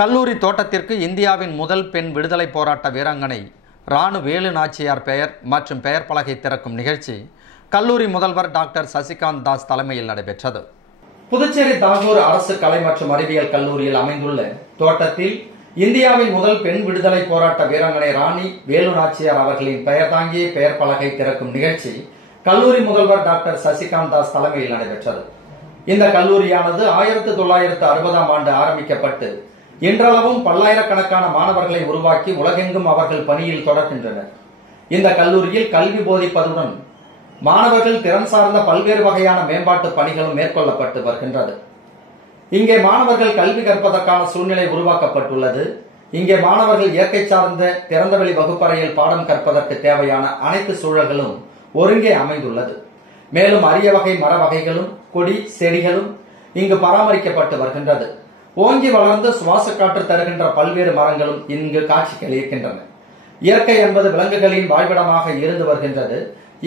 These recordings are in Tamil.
கல்லூரி தோட்டத்திற்கு இந்தியாவின் முதல் பெண் விடுதலை போராட்ட வீராங்கனை ராணு வேலு நாச்சியார் பெயர் மற்றும் பெயர் பலகை திறக்கும் நிகழ்ச்சி கல்லூரி முதல்வர் டாக்டர் சசிகாந்த் தாஸ் தலைமையில் நடைபெற்றது. புதுச்சேரி தாகூர் அரசு கலை மற்றும் அறிவியல் கல்லூரியில் அமைந்துள்ள தோட்டத்தில் இந்தியாவின் முதல் பெண் விடுதலை போராட்ட வீராங்கனை ராணி வேலு நாச்சியார் அவர்களின் பெயர் தாங்கிய பெயர் பலகை திறக்கும் நிகழ்ச்சி கல்லூரி முதல்வர் டாக்டர் சசிகாந்த் தாஸ் தலைமையில் நடைபெற்றது. இந்த கல்லூரியானது 1960ஆம் ஆண்டு ஆரம்பிக்கப்பட்டு இன்றளவும் பல்லாயிரக்கணக்கான மாணவர்களை உருவாக்கி உலகெங்கும் அவர்கள் பணியில் தொடர்கின்றனர். இந்த கல்லூரியில் கல்வி போதிப்பதுடன் மாணவர்கள் திறன் சார்ந்த பல்வேறு வகையான மேம்பாட்டு பணிகளும் மேற்கொள்ளப்பட்டு வருகின்றது. இங்கே மாணவர்கள் கல்வி கற்பதற்கான சூழ்நிலை உருவாக்கப்பட்டுள்ளது. இங்கே மாணவர்கள் இயற்கை சார்ந்த திறந்தவெளி வகுப்பறையில் பாடம் கற்பதற்கு தேவையான அனைத்து சூழல்களும் ஒருங்கே அமைந்துள்ளது. மேலும் அரிய வகை மர வகைகளும் கொடி செடிகளும் இங்கு பராமரிக்கப்பட்டு வருகின்றது. ஓங்கி வளர்ந்து சுவாச காற்று தருகின்ற பல்வேறு மரங்களும் இங்கு காட்சிகள் இருக்கின்றன. இயற்கை என்பது விலங்குகளின் வாழ்விடமாக இருந்து வருகின்றது.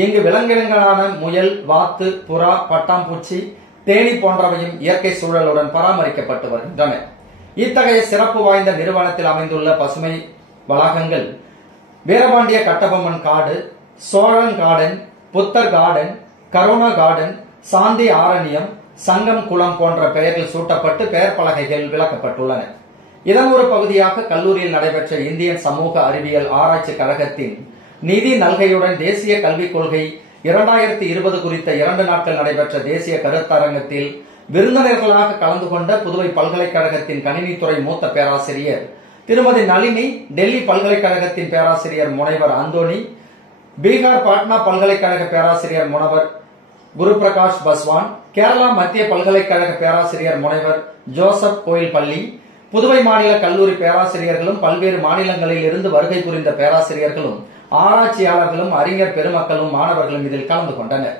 இங்கு விலங்கினங்களான முயல், வாத்து, புறா, பட்டாம்பூச்சி, தேனி போன்றவையும் இயற்கை சூழலுடன் பராமரிக்கப்பட்டு வருகின்றன. இத்தகைய சிறப்பு வாய்ந்த நிறுவனத்தில் அமைந்துள்ள பசுமை வளாகங்கள் வீரபாண்டிய கட்டபொம்மன் காடு, சோழன் கார்டன், புத்தர் கார்டன், கரோனா கார்டன், சாந்தி ஆரண்யம், சங்கம் குளம் போன்ற பெயர்கள் சூட்டப்பட்டு பெயர் பலகைகள் விளக்கப்பட்டுள்ளன. இதன் ஒரு பகுதியாக கல்லூரியில் நடைபெற்ற இந்தியன் சமூக அறிவியல் ஆராய்ச்சி கழகத்தின் நிதி நல்கையுடன் தேசிய கல்விக் கொள்கை 2020 குறித்த 2 நாட்கள் நடைபெற்ற தேசிய கருத்தரங்கத்தில் விருந்தினர்களாக கலந்து கொண்ட புதுவை பல்கலைக்கழகத்தின் கணினித்துறை மூத்த பேராசிரியர் திருமதி நளினி, டெல்லி பல்கலைக்கழகத்தின் பேராசிரியர் முனைவர் அந்தோணி, பீகார் பாட்னா பல்கலைக்கழக பேராசிரியர் முனைவர் குரு பிரகாஷ் பஸ்வான், கேரளா மத்திய பல்கலைக்கழக பேராசிரியர் முனைவர் ஜோசப் கோயில்பள்ளி, புதுவை மாநில கல்லூரி பேராசிரியர்களும் பல்வேறு மாநிலங்களில் இருந்து வருகை புரிந்த பேராசிரியர்களும் ஆராய்ச்சியாளர்களும் அறிஞர் பெருமக்களும் மாணவர்களும் இதில் கலந்து கொண்டனர்.